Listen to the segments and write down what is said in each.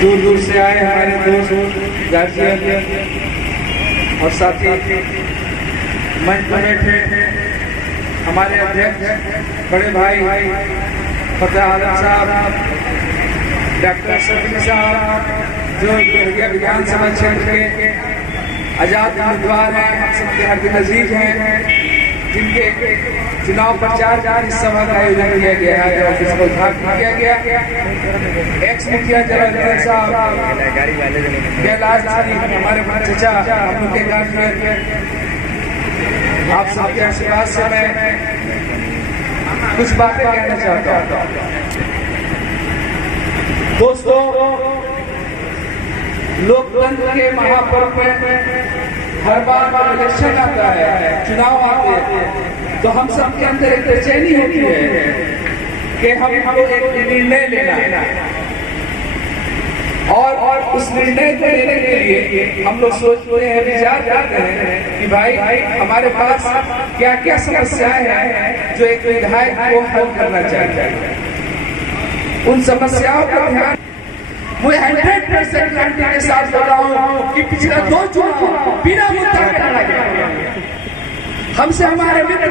दूर दूर से आए हमारे दोस्त गार्जियन और साथी मंच पर बैठे हमारे अध्यक्ष बड़े भाई फतेह आलम साहब, डॉक्टर शफी साहब जो विधानसभा क्षेत्र के आजाद उम्मीदवार हैं, हम सबके हर नजीक हैं, जिनके चुनाव प्रचार इस सभा का आयोजन किया गया है और जिसका उद्घाटन किया गया। एक्स मुखिया जलाल साहब कैलाश हमारे चचा हम लोग के गांव में, आप सबके आशीर्वाद से मैं कुछ बातें कहना चाहता हूँ। दोस्तों, लोकतंत्र के महापर्व में हर बार इलेक्शन आता है, चुनाव आते हैं, तो हम सबके अंदर एक बेचैनी होती है कि हम एक निर्णय लेना और उस निर्णय को लेने के लिए हम लोग सोचते हैं, विचार करते हैं कि भाई हमारे पास क्या क्या समस्याएं हैं जो एक विधायक को हल करना चाहिए। उन समस्याओं का ध्यान मैं 100% गारंटी के साथ बोल रहा हूँ कि पिछला 2 चुनाव बिना मुद्दा के लड़ा गया। हमसे हमारे मित्र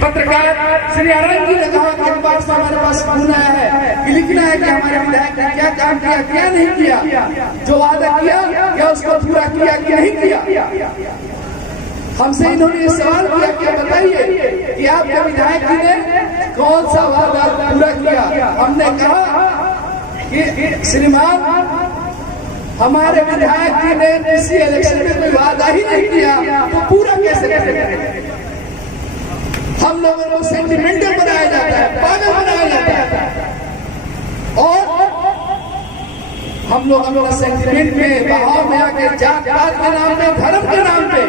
पत्रकार श्री आनंद जी ने कहा कि एक बार हमारे पास फोन आया है कि लिखना है कि हमारे विधायक ने क्या काम किया, क्या नहीं किया, जो वादा किया या उसको पूरा किया कि नहीं किया। हमसे इन्होंने ये सवाल किया कि बताइए कि आपके विधायक जी ने कौन सा वादा पूरा किया। हमने कहा कि श्रीमान, हमारे विधायक जी ने किसी इलेक्शन में कोई वादा ही नहीं किया तो पूरा कैसे करेंगे। हम लोगों को सेंटिमेंटल बनाया जाता है, पागल बनाया जाता है और हम लोग अपना सेंटिमेंट में बहाव में आके जात पात के नाम पे, धर्म के नाम पे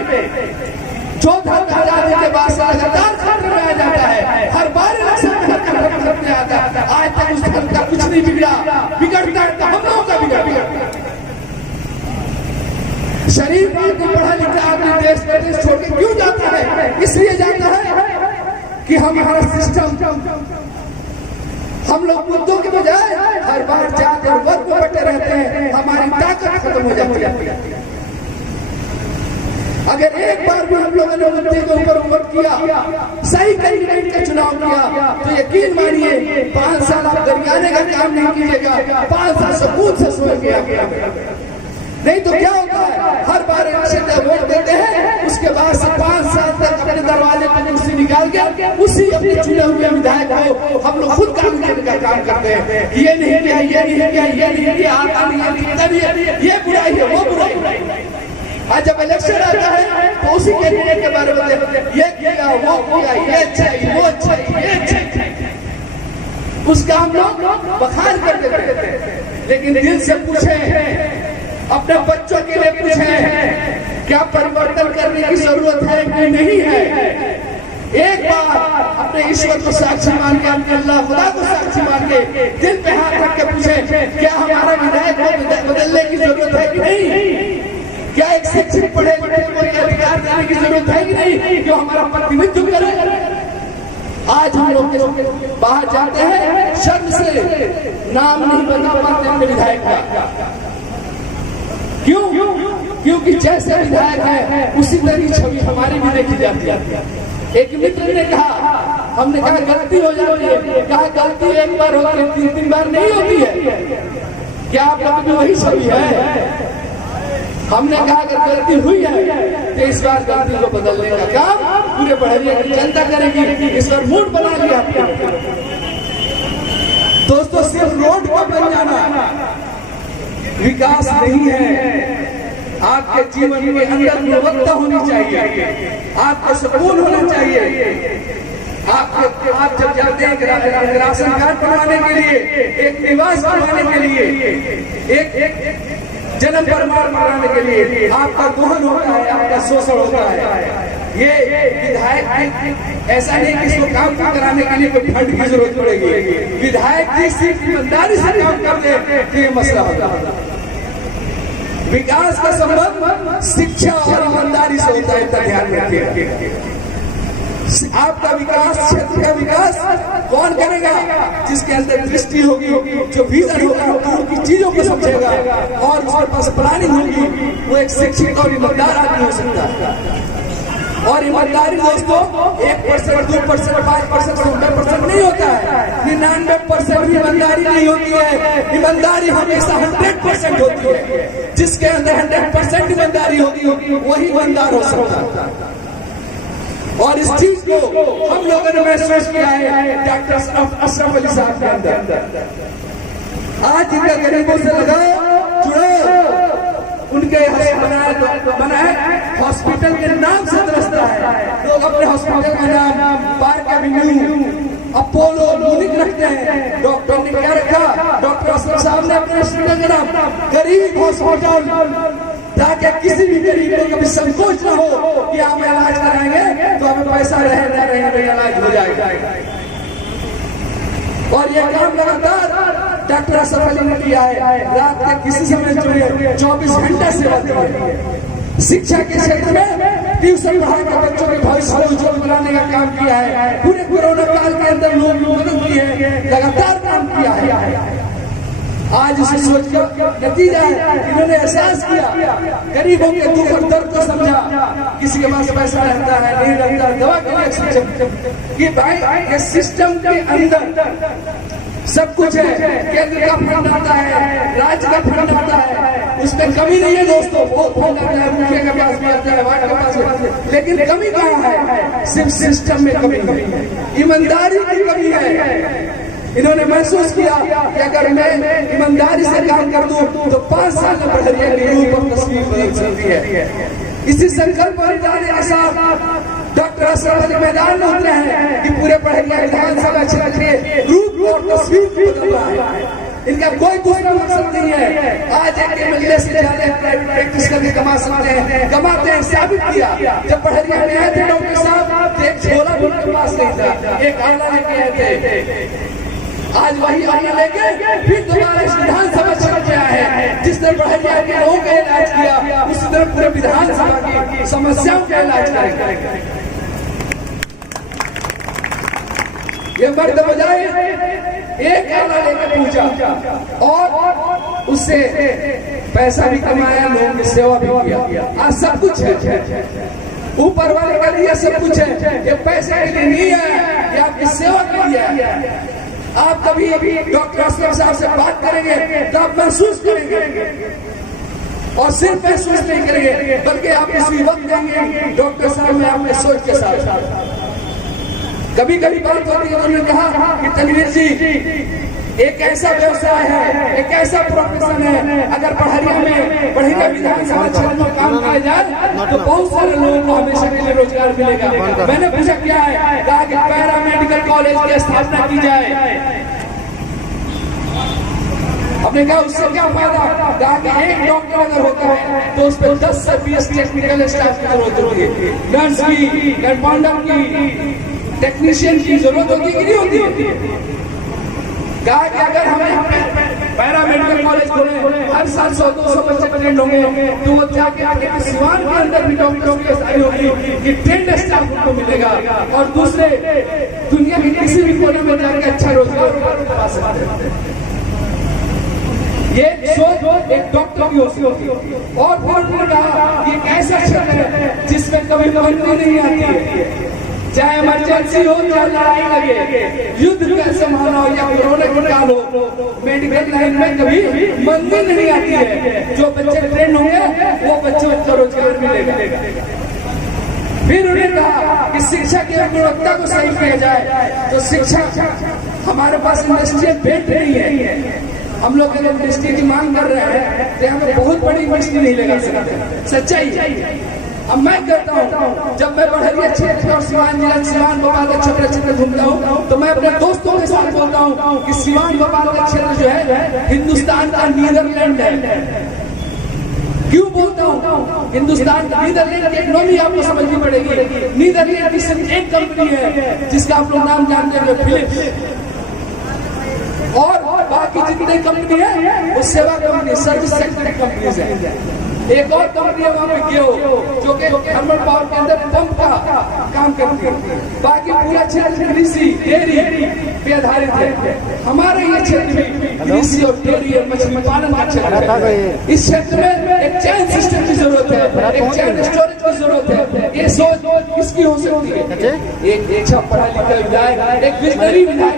जो धर्म आजादी के बाद से लगातार खत्म में आ जाता है, हर बार इलेक्शन में खत्म में आता है। आज तक उस धर्म का कुछ नहीं बिगड़ा, बिगड़ता है तो हम लोगों का बिगड़ता। शरीफ को पढ़ा लिखा आदमी देश प्रदेश छोड़ के क्यों जाता है? इसलिए जाता है कि हमारा सिस्टम, हम लोग मुद्दों के बजाय हर बार जाकर वर्ग में बटे रहते हैं, हमारी ताकत खत्म हो जाती है। अगर एक बार भी हम लोगों ने मुद्दे के ऊपर वोट किया, सही कैंडिडेट का चुनाव किया, तो यकीन मानिए 5 साल आप दरियाने का काम नहीं कीजिएगा, 5 साल सबूत से सोच गया। नहीं तो क्या होता है, हर बार इलेक्शन में वोट देते हैं, उसके बाद से 5 साल तक अपने दरवाजे पर कुर्सी निकाल के उसी अपने चुने हुए विधायक को हम लोग खुद काम देने का काम करते हैं। ये नहीं किया, ये नहीं किया, ये नहीं किया, आता नहीं है, ये बुराई है, वो बुराई। आज जब इलेक्शन आता है तो उसी कैंडिडेट के बारे में ये किया, वो किया, ये अच्छा, वो अच्छा, ये अच्छा, उसका हम लोग बखान कर देते हैं। लेकिन दिल से पूछे, अपने बच्चों के लिए पूछे, क्या परिवर्तन करने की जरूरत है कि नहीं है? एक बार अपने ईश्वर को साक्षी मान के, अपने अल्लाह खुदा को साक्षी मान के दिल पे हाथ रख के पूछे, क्या हमारा विधायक को बदलने की जरूरत है कि नहीं? क्या एक शिक्षित पढ़े लिखे को अधिकार देने की जरूरत है कि नहीं, जो हमारा प्रतिनिधित्व करे? आज हम लोग बाहर जाते हैं, शर्म से नाम नहीं बता पाते अपने विधायक का। क्यों? क्योंकि जैसे विधायक है उसी तरह की छवि हमारी भी देखी जाती है। एक मित्र ने कहा, हमने कहा गलती हो जाती है, कहा गलती एक बार होती है, 3 बार नहीं होती है। क्या आपका भी वही छवि है? हमने कहा अगर गलती हुई है तो इस बार गलती को बदलने का काम पूरे बड़हरिया की जनता करेगी। इस बार मूड बना लिया। दोस्तों, सिर्फ रोड को बन जाना विकास नहीं है। आपके जीवन के अंदर गुणवत्ता होनी चाहिए, आपको सुकून होना चाहिए। आप जब जाते हैं राशन कार्ड बनवाने के लिए, एक निवास बनवाने के लिए, एक जन्म प्रमाण बनाने के लिए आपका दोहन होता है, आपका शोषण होता है। ये विधायक ऐसा नहीं कि इसको काम कराने के लिए कोई फंड की जरूरत पड़ेगी। विधायक की सिर्फ ईमानदारी से काम कर दे तो ये मसला होता है। विकास का संबंध शिक्षा और ईमानदारी से होता है, ध्यान रखिए। आपका विकास, क्षेत्र का विकास कौन करेगा? जिसके अंदर दृष्टि होगी, जो विजन होगा, की चीजों को समझेगा और उसके पास प्लानिंग होगी, वो एक शिक्षित और ईमानदार आदमी हो सकता है। और ईमानदारी दोस्तों 1%, 2%, 5%, 100% नहीं होता है। 99% ईमानदारी नहीं होती है। ईमानदारी हमेशा 100% होती है। जिसके अंदर 100% ईमानदारी होगी वही ईमानदार हो सकता है। और इस चीज को हम लोगों ने महसूस किया है डॉक्टर अशरफ अली साहब के अंदर। आज इनका गरीबों से लगाओ, जुड़ो, उनके बनाए हॉस्पिटल के नाम से तरसता है। लोग अपने हॉस्पिटल का नाम पार्क एवेन्यू, अपोलो, यूनिक रखते हैं। डॉक्टर ने क्या रखा? डॉक्टर अशरफ साहब ने अपने हॉस्पिटल का नाम गरीब हॉस्पिटल, ताकि किसी भी गरीब को कभी संकोच न हो कि हम इलाज कराएंगे तो हमें पैसा रहे इलाज हो जाएगा। और ये काम लगातार डॉक्टर अशरफ अली ने किया है। रात के किसी समय जुड़े 24 घंटे सेवा दी है। शिक्षा के क्षेत्र में ट्यूशन पढ़ाकर बच्चों के भविष्य को उज्जवल बनाने का काम किया है। पूरे कोरोना काल के अंदर लोग मदद की है, लगातार काम किया है। आज इसे सोचकर नतीजा है, इन्होंने एहसास किया, गरीबों के दुख और दर्द को समझा। किसी के पास पैसा रहता है, नहीं रहता, दवा के लिए सिस्टम कि भाई ये सिस्टम के अंदर सब कुछ है। केंद्र का फंड आता है, राज्य का फंड आता है, उसमें कमी नहीं है दोस्तों। बहुत फंड आता है, मुखिया के पास भी आता है, वार्ड के पास भी आता है, लेकिन कमी कहाँ है? सिर्फ सिस्टम में कमी है, ईमानदारी की कमी है। इन्होंने महसूस किया कि अगर मैं ईमानदारी से काम कर दूं तो 5 साल में पढ़रिया की रूप और तस्वीर बदल सकती है। इसी संकल्प और इरादे के साथ डॉक्टर अशरफ अली मैदान में उतरे हैं कि पूरे पढ़रिया विधानसभा क्षेत्र के रूप और तस्वीर बदलना है। इनका कोई दूसरा मकसद नहीं है। आज एक एमएलए से ज्यादा प्रैक्टिस करके कमा सकते हैं, कमाते हैं, साबित किया। जब पढ़रिया में आए थे डॉक्टर साहब, एक झोला भी उनके पास नहीं था, एक आला लेके आए थे। आज वही आला लेके फिर दोबारा इस विधानसभा क्षेत्र में आए हैं। जिस तरह पढ़रिया के लोगों का इलाज किया, उसी तरह पूरे विधानसभा की समस्याओं का इलाज करेंगे। ये मर्द बजाय एक आला लेकर पहुंचा और उससे पैसा भी कमाया, लोगों की सेवा भी किया। आज सब कुछ है, ऊपर वाले का लिए सब कुछ है। ये पैसे के लिए नहीं है, ये आपकी सेवा के लिए है। आप कभी डॉक्टर अशरफ साहब से बात करेंगे तो आप महसूस करेंगे, और सिर्फ महसूस नहीं करेंगे बल्कि आप इसी वक्त देंगे डॉक्टर साहब में आपने सोच के साथ। कभी कभी बात होती है, उन्होंने कहा कि तनवीर जी एक ऐसा व्यवसाय है, एक ऐसा प्रोफेशन है, अगर पढ़रिया विधानसभा क्षेत्र में काम किया जाए तो बहुत सारे लोगों को हमेशा के लिए रोजगार मिलेगा। मैंने पूछा क्या है? कहा कि पैरा मेडिकल कॉलेज की स्थापना की जाए। हमने कहा उससे क्या फायदा? कहा कि एक डॉक्टर अगर होता है तो उस पर 10 से 20 टेक्निकल स्टाफ की जरूरत होती है, नर्स की, कंपाउंडर की, टेक्नीशियन की जरूरत होती है कि नहीं होती? कहा कि अगर हमें पैरा मेडिकल कॉलेज खोले, हर साल 100-200 बच्चे ट्रेंड होंगे, तो वो जाके आगे सिवान के अंदर भी डॉक्टरों की स्थायी होगी कि ट्रेंड स्टाफ उनको मिलेगा और दूसरे दुनिया के किसी भी कोने में जाकर अच्छा रोजगार पा सकते हैं। ये सोच एक डॉक्टर की होती है। और फिर उन्होंने कहा ये एक ऐसा क्षेत्र है जिसमें कभी मंदी नहीं आती है, चाहे इमरजेंसी हो, चाहे लड़ाई लगे, युद्ध का संभावना हो या कोरोना की काल हो, मेडिकल लाइन में कभी मंदी नहीं आती है। जो बच्चे ट्रेन होंगे वो बच्चों को रोजगार मिलेगा। फिर उन्होंने कहा कि शिक्षा की गुणवत्ता को सही किया जाए तो शिक्षा, हमारे पास इंडस्ट्रियल बेल्ट नहीं है। हम लोग अगर इंडस्ट्री की मांग कर रहे हैं तो हमें बहुत बड़ी इंडस्ट्री नहीं लगा सकते, सच्चाई। अब मैं कहता हूँ, जब मैं पढ़रिया क्षेत्र और सिवान जिला, सिवान भोपाल का क्षेत्र घूमता हूँ तो मैं अपने दोस्तों के साथ बोलता हूँ कि सिवान भोपाल का क्षेत्र जो है हिंदुस्तान का नीदरलैंड है। क्यों बोलता हूँ? हिंदुस्तान का नीदरलैंड की इकोनॉमी आपको समझनी पड़ेगी। नीदरलैंड की सिर्फ एक कंपनी है जिसका आप लोग नाम जानते हैं, फिलिप्स, और बाकी जितनी कंपनी है वो सेवा कंपनी, सर्विस सेक्टर कंपनीज है। एक और कंपनी है वहाँ पे गेहो, जो कि थर्मल पावर के अंदर पंप का काम करती है। बाकी पूरा क्षेत्र कृषि डेयरी पे आधारित है। हमारे ये क्षेत्र में कृषि और डेयरी और मछली पालन का क्षेत्र है। इस क्षेत्र में एक चैन सिस्टम की जरूरत है, एक चैन स्टोरेज की जरूरत है। ये सोच किसकी हो सकती है? एक अच्छा पढ़ा लिखा विधायक, एक विजनरी विधायक,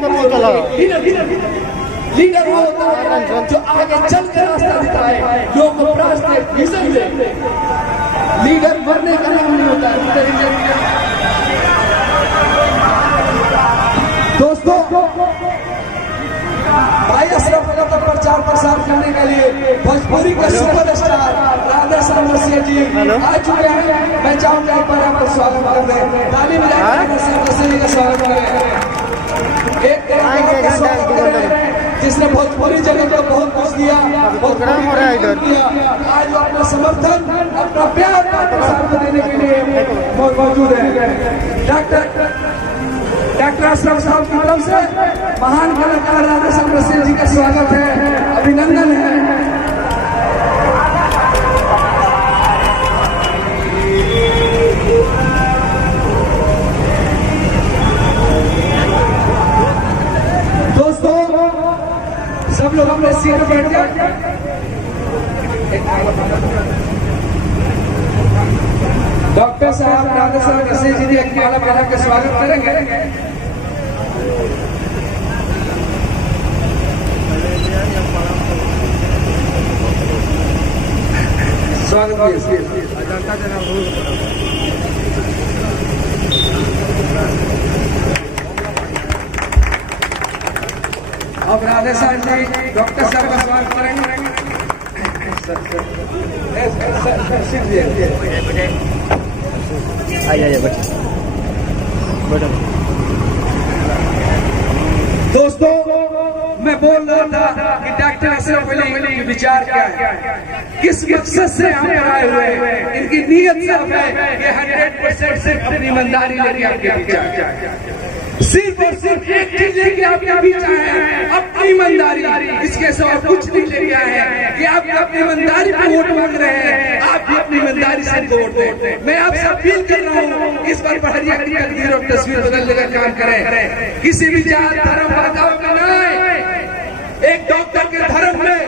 लीडर वो होता है जो आगे चल के रास्ता दिखाए, लोगों को रास्ते विजन दे। लीडर बनने का नाम नहीं होता है। दोस्तों, भाई अशरफ का प्रचार प्रसार करने के लिए भोजपुरी का सुपरस्टार राधे श्याम रसिया जी आ चुके हैं। मैं चाहूंगा एक बार आपका स्वागत कर दें, ताली बजाकर राधे श्याम रसिया जी का स्वागत करें। एक स्वागत करें जिसने भोजपुरी जगत को बहुत कुछ दिया, बहुत किया। आज वो अपना समर्थन, अपना प्यार प्रसार देने के लिए मौजूद है। डॉक्टर अशरफ साहब की तरफ से महान कलाकार राधे श्याम रसिया जी का स्वागत है, अभिनंदन है। दोस्तों, सब लोग अपने सीट पर बैठ जाए। डॉक्टर साहब राधे श्याम रसिया जी एक माला पहना के स्वागत करेंगे। स्वागत अब राधे साहब जी डॉक्टर साहब का स्वागत करेंगे। दोस्तों, मैं बोल रहा था कि डॉक्टर अशरफ अली के विचार क्या है, किस मकसद से यहाँ पर आए हुए हैं, इनकी नीयत साफ है। ये 100% सिर्फ अपनी ईमानदारी लेके आपके बीच आए, सिर्फ और सिर्फ एक चीज लेके आपके बीच आए हैं, अपनी ईमानदारी। इसके सिवा कुछ नहीं लेके आए हैं कि आप अपनी ईमानदारी पे वोट मांग रहे हैं। आप भी अपनी ईमानदारी से वोट दें। मैं आपसे अपील कर रहा हूँ, इस बार पहाड़िया की तकदीर और तस्वीर बदलने का काम करें। किसी भी जात धर्म भड़काव में न आए। एक डॉक्टर के धर्म में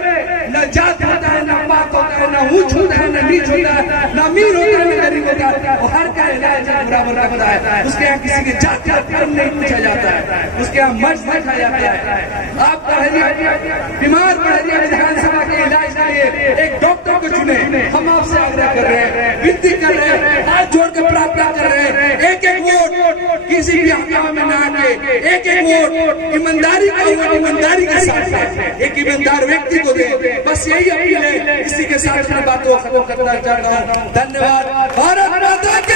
न जात होता है, न पात होता है, न ऊंच होता है, न नीच होता है, न अमीर होता है, न गरीब होता है। और हर का इलाज बराबर रखता है। उसके यहाँ किसी की जात का धर्म नहीं पूछा जाता है, उसके यहाँ मर्ज देखा जाता है। आप बीमार पहाड़िया विधानसभा के इलाज के लिए एक डॉक्टर को चुने। हम आपसे आग्रह कर रहे हैं, विनती कर रहे हैं, हाथ जोड़ के प्रार्थना कर रहे हैं। एक एक वोट किसी भी हंगामा में न आके, एक एक वोट ईमानदारी का वोट ईमानदारी के साथ एक ईमानदार व्यक्ति को दे। बस यही अपील है। इसी के साथ मैं बातों को खत्म करना चाहता हूँ। धन्यवाद। भारत माता की